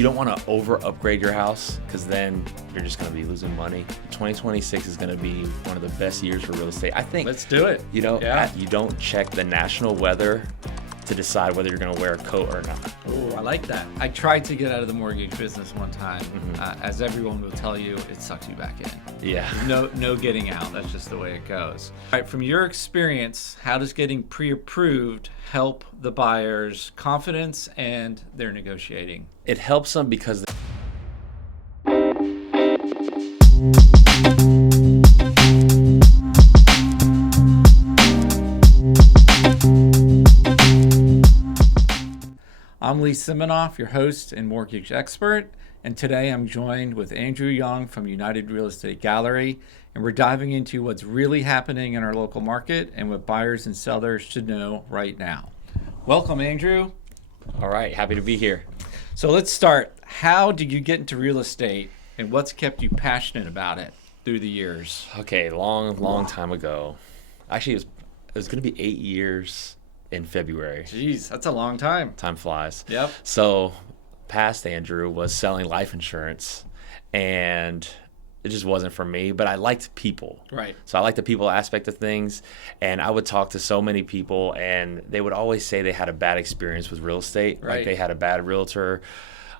You don't want to over upgrade your house because then you're just going to be losing money. 2026 is going to be one of the best years for real estate. I think. Let's do it. You don't check the national weather to decide whether you're going to wear a coat or not. Oh, I like that. I tried to get out of the mortgage business one time. As everyone will tell you, it sucks you back in. Yeah. No getting out. That's just the way it goes. All right, from your experience, how does getting pre-approved help the buyers' confidence and their negotiating? It helps them because I'm Lee Siminoff, your host and mortgage expert, and today I'm joined with Andrew Young from United Real Estate Gallery, and we're diving into what's really happening in our local market and what buyers and sellers should know right now. Welcome, Andrew. all right, happy to be here. So let's start. How did you get into real estate, and what's kept you passionate about it through the years? Okay, long time ago. Actually, it was going to be 8 years in February. Jeez, that's a long time. Time flies. Yep. So, past Andrew was selling life insurance, and it just wasn't for me, but I liked people. Right. So I liked the people aspect of things, and I would talk to so many people, and they would always say they had a bad experience with real estate. Right. Like they had a bad realtor.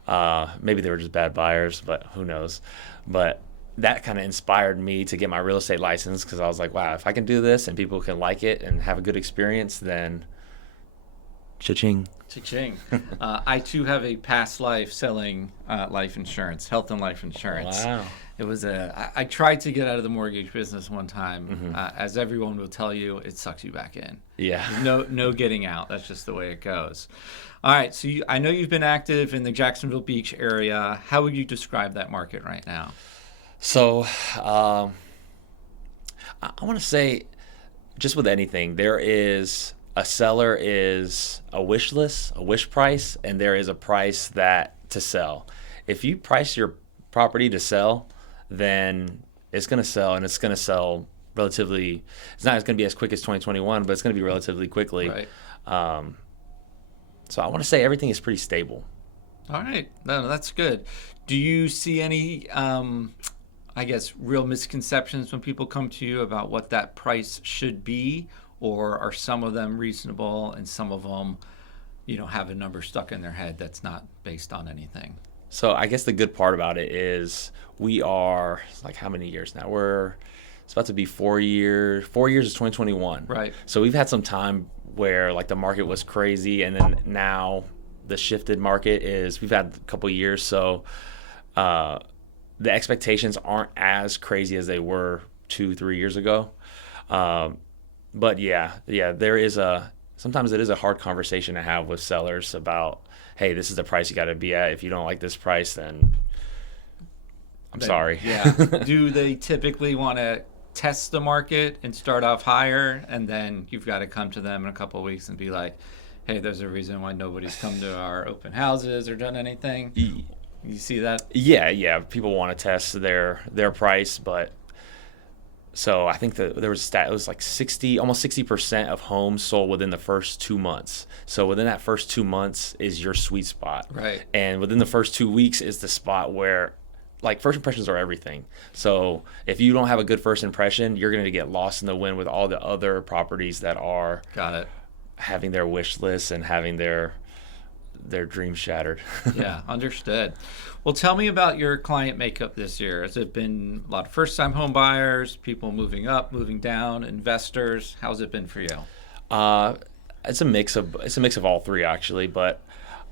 Maybe they were just bad buyers, but who knows. But that kind of inspired me to get my real estate license because I was like, wow, if I can do this and people can like it and have a good experience, then cha-ching. Cha-ching. I too have a past life selling life insurance, health and life insurance. Wow. It was I tried to get out of the mortgage business one time. As everyone will tell you, it sucks you back in. Yeah. No getting out. That's just the way it goes. All right. So I know you've been active in the Jacksonville Beach area. How would you describe that market right now? So I want to say, just with anything, there is a seller is a wish list, a wish price, and there is a price that to sell. If you price your property to sell, then it's going to sell, and it's going to sell relatively. It's not going to be as quick as 2021, but it's going to be relatively quickly. Right. So I want to say everything is pretty stable. All right. No, that's good. Do you see any, I guess, real misconceptions when people come to you about what that price should be? Or are some of them reasonable and some of them, have a number stuck in their head that's not based on anything? So I guess the good part about it is we are, like, how many years now? It's about to be 4 years. 4 years is 2021. Right. So we've had some time where, like, the market was crazy, and then now the shifted market we've had a couple years. So the expectations aren't as crazy as they were 2-3 years ago. But yeah, sometimes it is a hard conversation to have with sellers about, hey, this is the price you got to be at. If you don't like this price, then I'm sorry. Yeah. Do they typically want to test the market and start off higher, and then you've got to come to them in a couple of weeks and be like, hey, there's a reason why nobody's come to our open houses or done anything? You see that? Yeah. People want to test their price, but so I think that there was a stat, it was like almost 60% of homes sold within the first 2 months. So within that first 2 months is your sweet spot. Right. And within the first 2 weeks is the spot where, like, first impressions are everything. So if you don't have a good first impression, you're going to get lost in the wind with all the other properties that are Got it. having their wish list and having their dreams shattered. Yeah, understood. Well, tell me about your client makeup this year. Has it been a lot of first-time home buyers, people moving up, moving down, investors? How's it been for you? It's a mix of all three, actually. But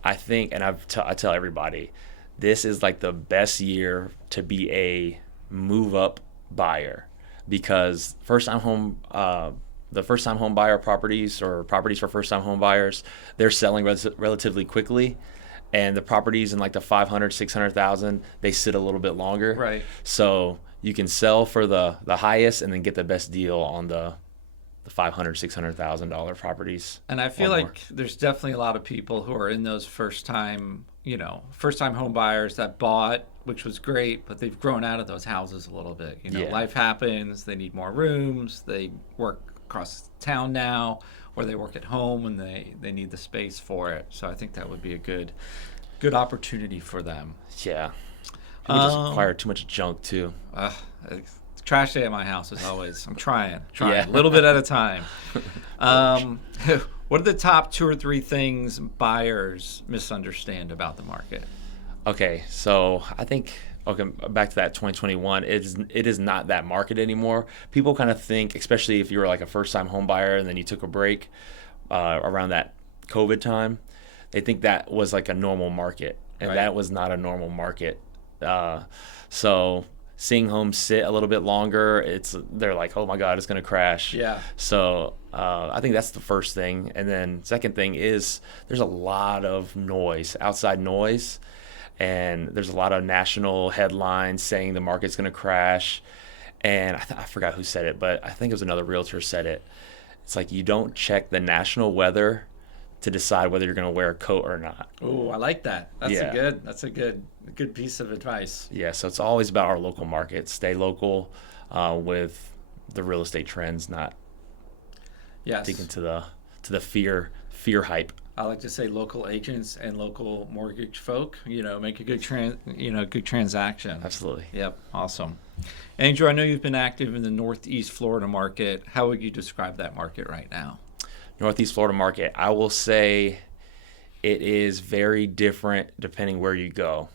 I think, and I tell everybody, this is like the best year to be a move-up buyer because the first-time home buyer properties or properties for first-time home buyers, they're selling relatively quickly, and the properties in like the 500, 600,000, they sit a little bit longer. Right. So you can sell for the highest and then get the best deal on the $500,000, $600,000 properties. And I feel like there's definitely a lot of people who are in those first-time home buyers that bought, which was great, but they've grown out of those houses a little bit. Life happens. They need more rooms. They work across town now, or they work at home and they need the space for it. So I think that would be a good good opportunity for them. Yeah. People just Um, acquire too much junk too. it's trash day at my house as always. I'm trying Yeah. a little bit at a time. Um, what are the top 2 or 3 things buyers misunderstand about the market? Okay, so I think back to that 2021, it is not that market anymore. People kind of think, especially if you were like a first time home buyer and then you took a break around that COVID time, they think that was like a normal market, and Right. that was not a normal market. So seeing homes sit a little bit longer, they're like, oh my God, it's gonna crash. Yeah. So I think that's the first thing, and then second thing is there's a lot of noise, outside noise, and there's a lot of national headlines saying the market's gonna crash. And I forgot who said it, but I think it was another realtor said it. It's like you don't check the national weather to decide whether you're going to wear a coat or not. Oh, I like that. That's Yeah. a good piece of advice. Yeah, so it's always about our local market. Stay local with the real estate trends, not Yes. dig into the fear hype. I like to say local agents and local mortgage folk, make a good good transaction. Absolutely. Yep, awesome. Andrew, I know you've been active in the Northeast Florida market. How would you describe that market right now? Northeast Florida market, I will say it is very different depending where you go.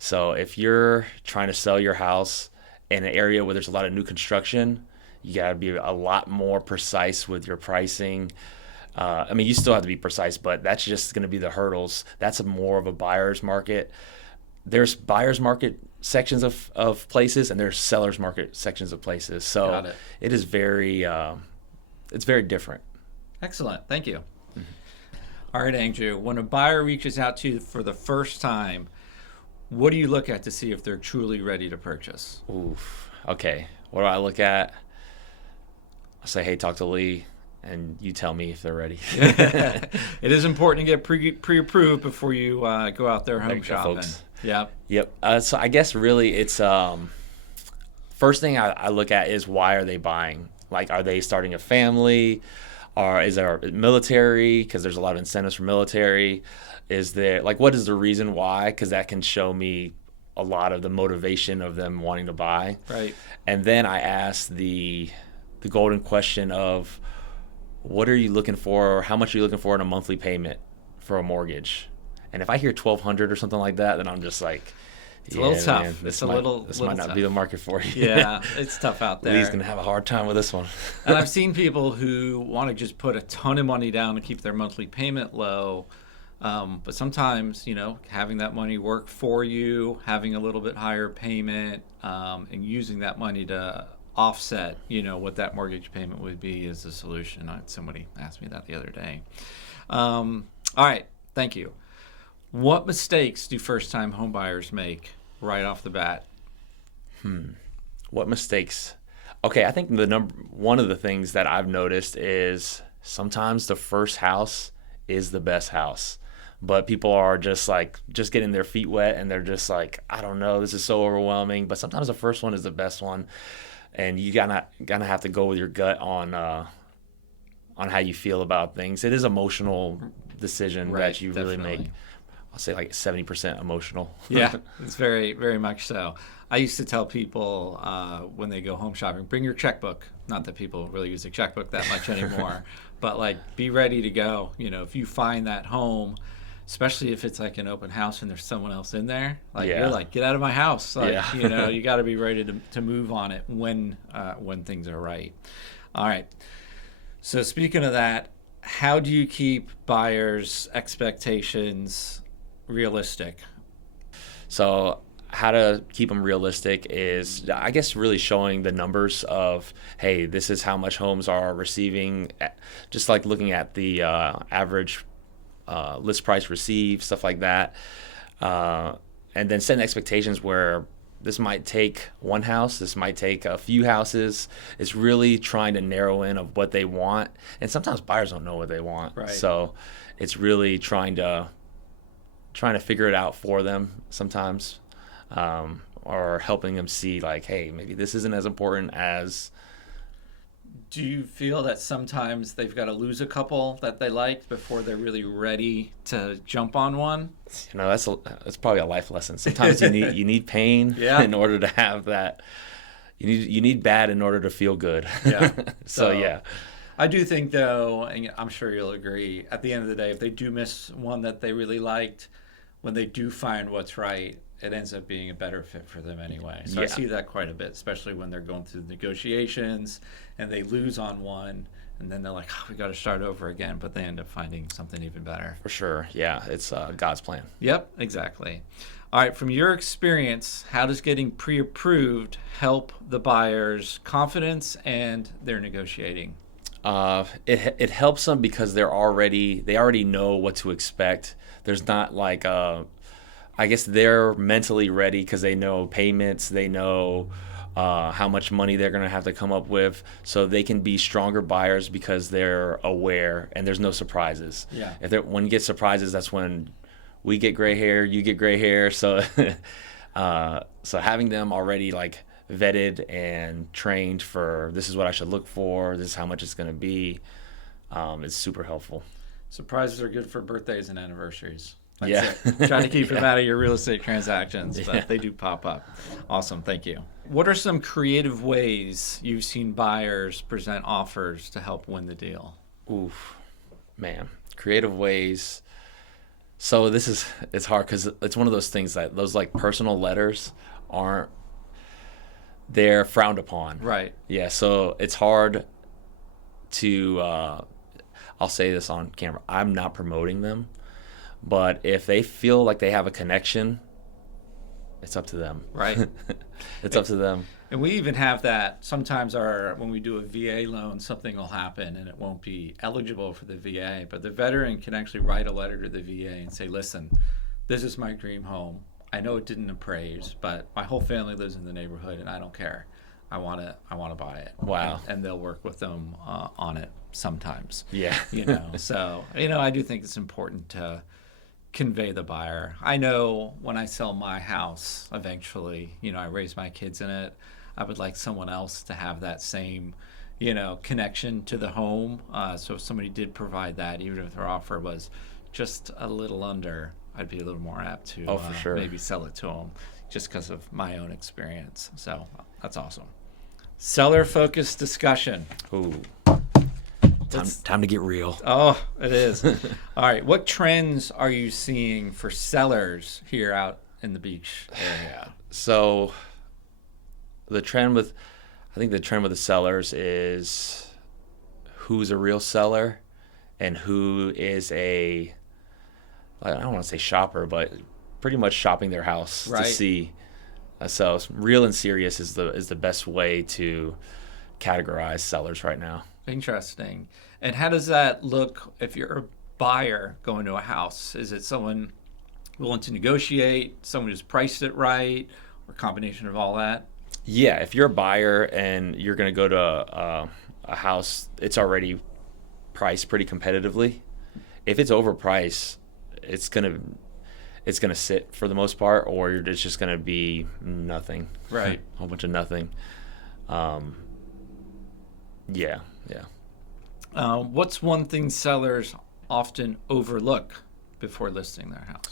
So if you're trying to sell your house in an area where there's a lot of new construction, you got to be a lot more precise with your pricing. I mean, you still have to be precise, but that's just going to be the hurdles. That's more of a buyer's market. There's buyer's market sections of places, and there's seller's market sections of places. So Got it. it is it's very different. Excellent. Thank you. All right, Andrew. When a buyer reaches out to you for the first time, what do you look at to see if they're truly ready to purchase? Oof. Okay. What do I look at? I say, hey, talk to Lee, and you tell me if they're ready. It is important to get pre-approved before you go out there There home you go, shopping. folks. Yep. Yep. So I guess really it's first thing I look at is why are they buying? Like, are they starting a family? Or is there military? Because there's a lot of incentives for military. Is there what is the reason why? Because that can show me a lot of the motivation of them wanting to buy. Right. And then I ask the golden question of what are you looking for, or how much are you looking for in a monthly payment for a mortgage? And if I hear 1,200 or something like that, then I'm just like, It's a little tough. man, This this might not tough. be the market for you. Yeah, it's tough out there. Lee's gonna have a hard time with this one. And I've seen people who want to just put a ton of money down to keep their monthly payment low. But sometimes, having that money work for you, having a little bit higher payment, and using that money to offset, what that mortgage payment would be is the solution. Somebody asked me that the other day. All right, thank you. What mistakes do first-time home buyers make right off the bat? What mistakes? Okay, I think one of the things that I've noticed is sometimes the first house is the best house. But people are just getting their feet wet, and they're just like, I don't know, this is so overwhelming. But sometimes the first one is the best one, and you gotta have to go with your gut on how you feel about things. It is emotional decision Right, that you really definitely. make. I'll say 70% emotional. Yeah, it's very, very much so. I used to tell people when they go home shopping, bring your checkbook. Not that people really use a checkbook that much anymore, but be ready to go. If you find that home, especially if it's an open house and there's someone else in there, Yeah. you're get out of my house. Yeah. You got to be ready to move on it when things are right. All right. So speaking of that, how do you keep buyers' expectations realistic? So how to keep them realistic is, I guess, really showing the numbers of, hey, this is how much homes are receiving, just looking at the average list price received, stuff like that. And then setting expectations where this might take one house, this might take a few houses. It's really trying to narrow in of what they want. And sometimes buyers don't know what they want. Right. So it's really trying to figure it out for them sometimes, or helping them see hey, maybe this isn't as important as Do you feel that sometimes they've got to lose a couple that they like before they're really ready to jump on one? That's probably a life lesson. Sometimes you need pain Yeah. in order to have that. You need bad in order to feel good. Yeah. So yeah. I do think, though, and I'm sure you'll agree, at the end of the day, if they do miss one that they really liked, when they do find what's right, it ends up being a better fit for them anyway. So I Yeah. see that quite a bit, especially when they're going through the negotiations and they lose on one, and then they're like, oh, we got to start over again, but they end up finding something even better. For sure. Yeah, it's God's plan. Yep, exactly. All right, from your experience, how does getting pre-approved help the buyer's confidence and their negotiating? It helps them because they already know what to expect. There's not like I guess they're mentally ready because they know payments, they know how much money they're going to have to come up with, so they can be stronger buyers because they're aware and there's no surprises. Yeah. When you get surprises, that's when we get gray hair, you get gray hair. So so having them already like vetted and trained for this is what I should look for, this is how much it's going to be, is super helpful. Surprises are good for birthdays and anniversaries. That's Yeah. it. Try to keep them Yeah. out of your real estate transactions, but Yeah. they do pop up. Awesome. Thank you. What are some creative ways you've seen buyers present offers to help win the deal? Oof, man, creative ways. So it's hard because it's one of those things that those like personal letters aren't, they're frowned upon. Right. Yeah, so it's hard to, I'll say this on camera, I'm not promoting them, but if they feel like they have a connection, it's up to them. Right. It's up to them. And we even have that sometimes when we do a VA loan, something will happen and it won't be eligible for the VA, but the veteran can actually write a letter to the VA and say, listen, this is my dream home. I know it didn't appraise, but my whole family lives in the neighborhood and I don't care. I want to buy it. Wow. And they'll work with them on it sometimes. Yeah. So, I do think it's important to convey the buyer. I know when I sell my house, eventually, I raise my kids in it. I would like someone else to have that same, connection to the home. So if somebody did provide that, even if their offer was just a little under, I'd be a little more apt to For sure. maybe sell it to them just because of my own experience. So that's awesome. Seller-focused discussion. Ooh. Time to get real. Oh, it is. All right. What trends are you seeing for sellers here out in the beach area? So I think the trend with the sellers is who's a real seller and who is I don't want to say shopper, but pretty much shopping their house Right. to see. So real and serious is the best way to categorize sellers right now. Interesting. And how does that look if you're a buyer going to a house? Is it someone willing to negotiate, someone who's priced it right, or a combination of all that? Yeah, if you're a buyer and you're going to go to a house, it's already priced pretty competitively. If it's overpriced, it's gonna sit for the most part, or it's just gonna be nothing. Right. A whole bunch of nothing. Yeah. What's one thing sellers often overlook before listing their house?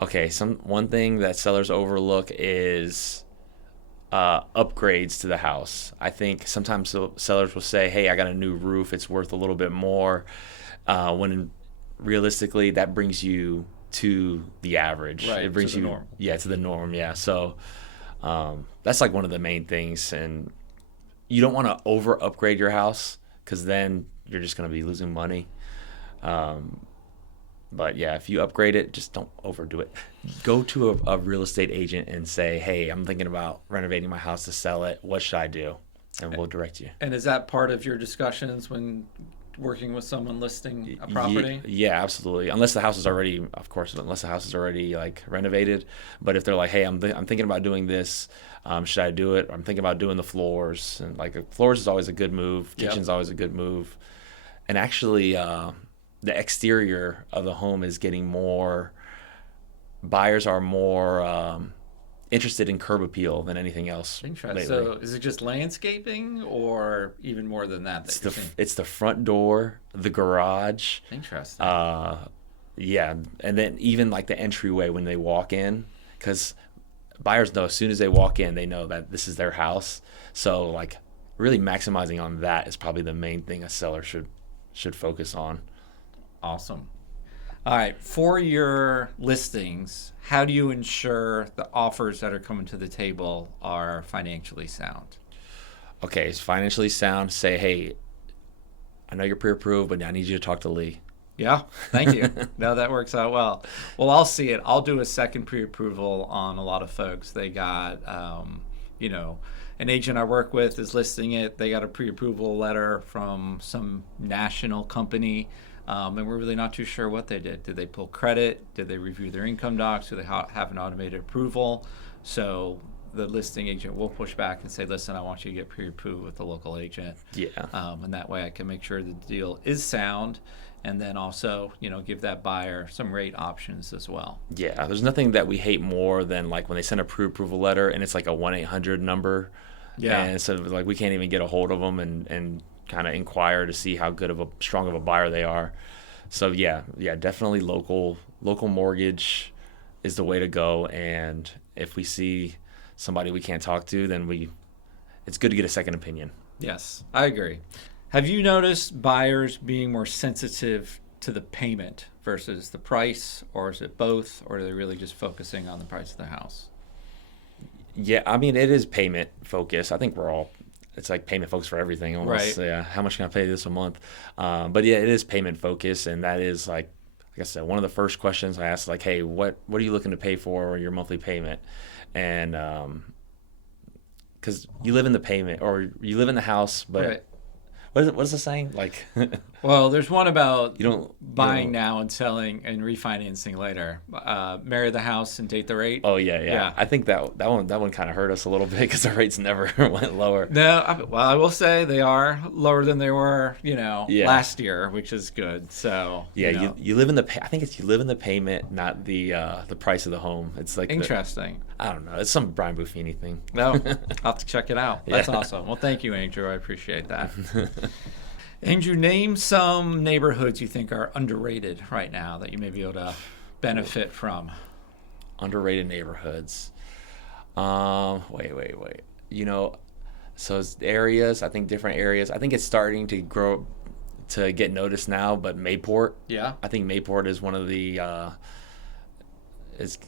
Okay, one thing that sellers overlook is upgrades to the house. I think sometimes sellers will say, hey, I got a new roof, it's worth a little bit more, when realistically that brings you to the average. Right, It brings to the you norm. Yeah, to the norm. Yeah. So that's like one of the main things, and you don't want to over upgrade your house because then you're just going to be losing money. But yeah, if you upgrade it, just don't overdo it. Go to a real estate agent and say, hey, I'm thinking about renovating my house to sell it. What should I do? And we'll direct you. And is that part of your discussions when working with someone listing a property? Yeah, absolutely. Unless the house is already like renovated. But if they're like, hey, I'm thinking about doing this, should I do it? Or I'm thinking about doing the floors. And like floors is always a good move. Yep. Kitchen's always a good move. And actually, the exterior of the home is getting more. Buyers are more interested in curb appeal than anything else Interesting. lately. So is it just landscaping or even more than that It's you're seeing? it's the front door, the garage, Interesting. yeah, and then even like the entryway when they walk in, because buyers know as soon as they walk in, they know that this is their house. So like really maximizing on that is probably the main thing a seller should focus on. Awesome. All right. For your listings, how do you ensure the offers that are coming to the table are financially sound? Okay, it's financially sound. Say, hey, I know you're pre-approved, but I need you to talk to Lee. Yeah, thank you. No, that works out well. Well, I'll see it. I'll do a second pre-approval on a lot of folks. They got, an agent I work with is listing it. They got a pre-approval letter from some national company, and we're really not too sure what they did. Did they pull credit? Did they review their income docs? Do they have an automated approval? So the listing agent will push back and say, listen, I want you to get pre-approved with the local agent. Yeah. And that way I can make sure the deal is sound, and then also, give that buyer some rate options as well. Yeah, there's nothing that we hate more than like when they send a pre-approval letter and it's like a 1-800 number. Yeah. And so like we can't even get a hold of them and kind of inquire to see how strong of a buyer they are. So yeah, definitely local mortgage is the way to go. And if we see somebody we can't talk to, then it's good to get a second opinion. Yes, I agree. Have you noticed buyers being more sensitive to the payment versus the price, or is it both, or are they really just focusing on the price of the house? Yeah, I mean, it is payment focused. I think it's like payment focused for everything almost. Right. Yeah, how much can I pay this a month? But yeah, it is payment focused, and that is like I said, one of the first questions I asked, like, hey, what are you looking to pay for your monthly payment? And because you live in the payment or you live in the house, but Right. what is the saying? Like, Well, there's one about you don't buying now and selling and refinancing later. Marry the house and date the rate. Oh yeah. Yeah. I think that one kind of hurt us a little bit because the rates never went lower. No, I will say they are lower than they were, Yeah. last year, which is good. So Yeah, you live in I think it's you live in the payment, not the price of the home. It's like interesting. I don't know. It's some Brian Buffini thing. No, I'll have to check it out. That's Yeah. awesome. Well, thank you, Andrew. I appreciate that. Andrew, name some neighborhoods you think are underrated right now that you may be able to benefit from. Underrated neighborhoods. Wait. So it's areas. I think different areas. I think it's starting to grow to get noticed now. But Mayport. Yeah. I think Mayport is one of the.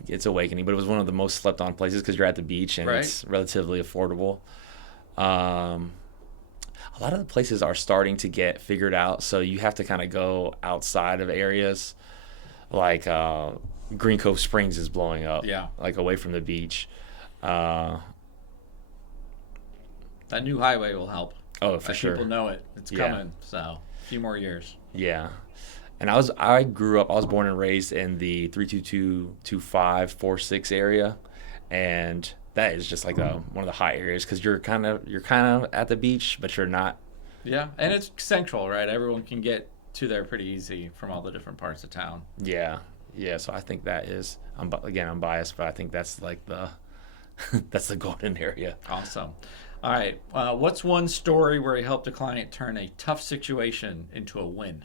It's awakening, but it was one of the most slept on places because you're at the beach and Right. it's relatively affordable. A lot of the places are starting to get figured out, so you have to kind of go outside of areas like Green Cove Springs is blowing up, Yeah. like away from the beach. That new highway will help. Oh, for Let sure. people know it. It's Yeah. coming. So a few more years. Yeah. And I was born and raised in the 3222546 area, and that is just like one of the high areas because you're kind of at the beach, but you're not. Yeah, and it's central, right? Everyone can get to there pretty easy from all the different parts of town. Yeah. So I think that is. I'm biased, but I think that's like the that's the golden area. Awesome. All right. What's one story where you helped a client turn a tough situation into a win?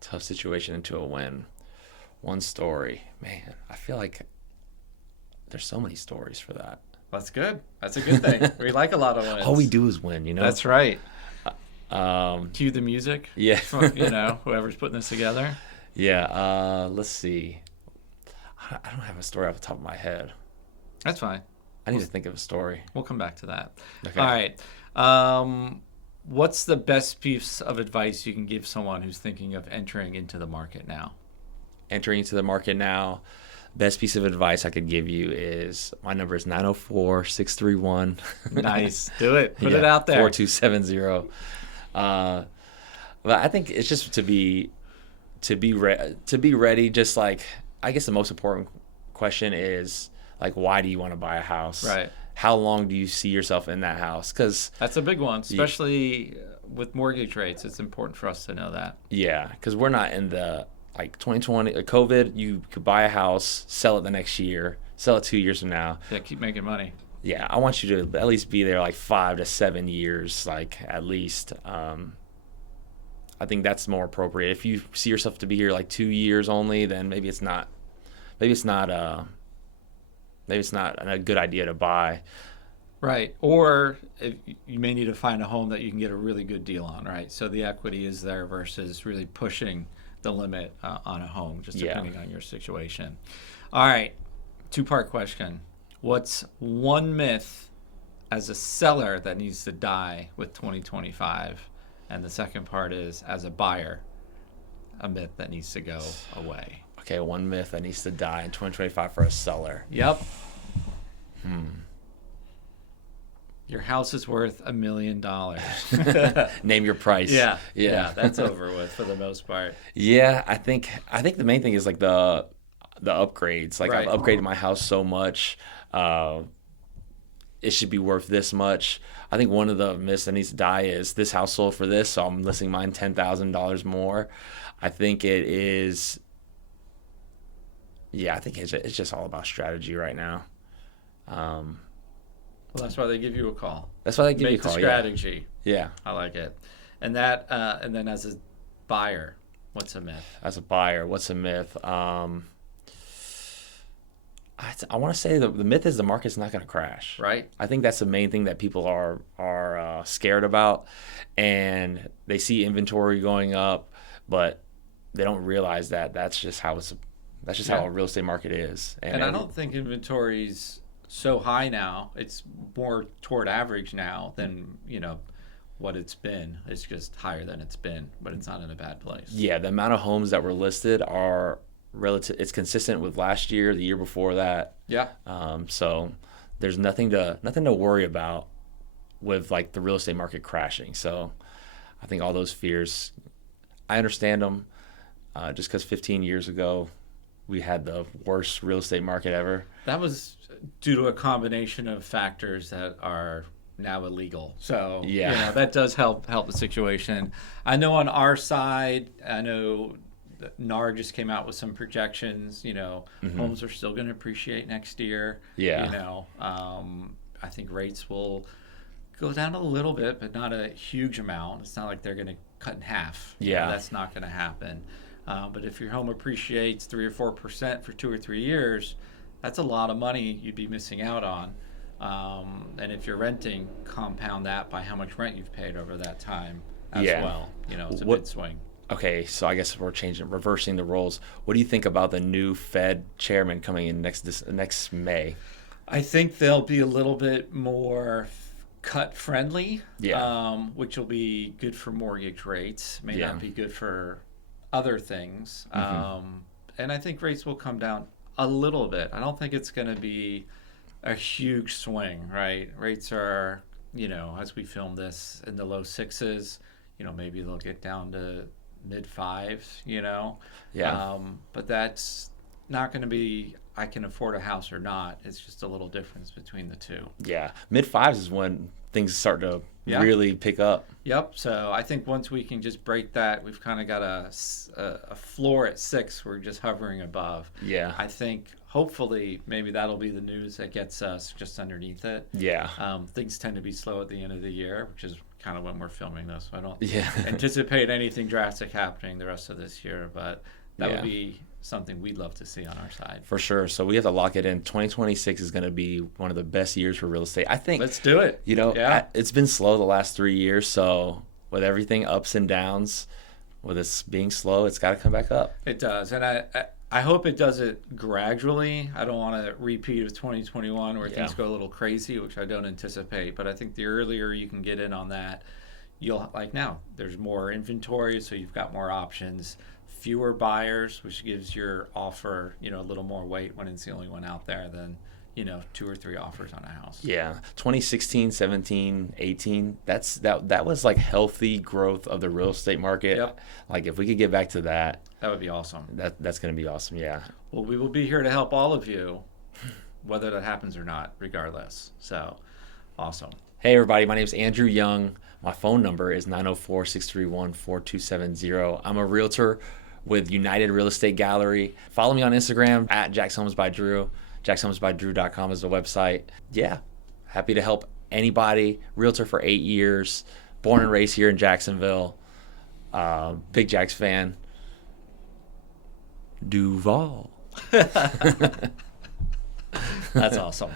Tough situation into a win. One story, man. I feel like there's so many stories for that. That's good. That's a good thing. We like a lot of wins. All we do is win, you know. That's right. Um, Cue the music. yeah. Whoever's putting this together. Yeah. Let's see. I don't have a story off the top of my head. That's fine. I need to think of a story. We'll come back to that. Okay. All right. What's the best piece of advice you can give someone who's thinking of entering into the market now? Entering into the market now. Best piece of advice I could give you is my number is 904-631. Nice. Do it. Put it out there. 4270. But I think it's just to be ready. Just like I guess the most important question is like, why do you want to buy a house? Right. How long do you see yourself in that house? Because That's a big one, especially with mortgage rates. It's important for us to know that. yeah, because we're not in the like 2020 COVID. You could buy a house, sell it the next year. Sell it 2 years from now. Yeah, keep making money. Yeah, I want you to at least be there like 5 to 7 years, like at least. I think that's more appropriate. If you see yourself to be here like 2 years only, then maybe it's not a good idea to buy. Right. Or you may need to find a home that you can get a really good deal on, right? So the equity is there versus really pushing the limit on a home, just depending on your situation. All right. 2-part question. What's one myth as a seller that needs to die with 2025? And the second part is, as a buyer, a myth that needs to go away. Okay, one myth that needs to die in 2025 for a seller. Yep. Your house is worth $1 million. Name your price. Yeah, that's over with for the most part. Yeah, I think the main thing is like the upgrades. Like Right. I've upgraded my house so much. It should be worth this much. I think one of the myths that needs to die is this house sold for this, so I'm listing mine $10,000 more. I think it is. Yeah, I think it's just all about strategy right now. Well, that's why they give you a call. That's why they give you a Make call. the strategy. Yeah. I like it. And that, and then as a buyer, what's a myth? As a buyer, what's a myth? I want to say the myth is the market's not going to crash. Right. I think that's the main thing that people are scared about, and they see inventory going up, but they don't realize that that's just how how a real estate market is. And I don't think inventory's so high now. It's more toward average now than what it's been. It's just higher than it's been, but it's not in a bad place. Yeah, the amount of homes that were listed are relative. It's consistent with last year, the year before that. Yeah. So there's nothing to worry about with like the real estate market crashing. So I think all those fears, I understand them. Just because 15 years ago we had the worst real estate market ever. That was due to a combination of factors that are now illegal. So that does help the situation. I know on our side, NAR just came out with some projections. Homes are still going to appreciate next year. Yeah. I think rates will go down a little bit, but not a huge amount. It's not like they're going to cut in half. Yeah. That's not going to happen. But if your home appreciates 3 or 4% for 2 or 3 years, that's a lot of money you'd be missing out on. And if you're renting, compound that by how much rent you've paid over that time as well. It's a big swing. Okay, so I guess we're reversing the roles. What do you think about the new Fed chairman coming in next May? I think they'll be a little bit more cut friendly, which will be good for mortgage rates. May not be good for other things. And I think rates will come down a little bit. I don't think it's going to be a huge swing, right? Rates are, as we film this, in the low 6s. Maybe they'll get down to mid 5s, but that's not going to be I can afford a house or not. It's just a little difference between the two. Yeah, mid 5s is when things start to really pick up. Yep. So I think once we can just break that, we've kind of got a floor at 6. We're just hovering above. Yeah. I think hopefully maybe that'll be the news that gets us just underneath it. Yeah. Things tend to be slow at the end of the year, which is kind of when we're filming this. So I don't anticipate anything drastic happening the rest of this year, but that would be something we'd love to see on our side. For sure. So we have to lock it in. 2026 is going to be one of the best years for real estate. I think. Let's do it. It's been slow the last 3 years. So with everything ups and downs, with this being slow, it's got to come back up. It does. And I hope it does it gradually. I don't want to repeat of 2021 where things go a little crazy, which I don't anticipate. But I think the earlier you can get in on that, you'll like now. There's more inventory, so you've got more options. Fewer buyers, which gives your offer, a little more weight when it's the only one out there than, 2 or 3 offers on a house. Yeah. 2016, 17, 18, that was like healthy growth of the real estate market. Yep. Like if we could get back to that. That would be awesome. That's going to be awesome. Yeah. Well, we will be here to help all of you, whether that happens or not, regardless. So awesome. Hey everybody, my name is Andrew Young. My phone number is 904-631-4270. I'm a realtor with United Real Estate Gallery. Follow me on Instagram at Jack's Homes by Drew. JacksonvilleByDrew.com is the website. Yeah, happy to help anybody. Realtor for 8 years, born and raised here in Jacksonville. Big Jags fan. Duval. That's awesome.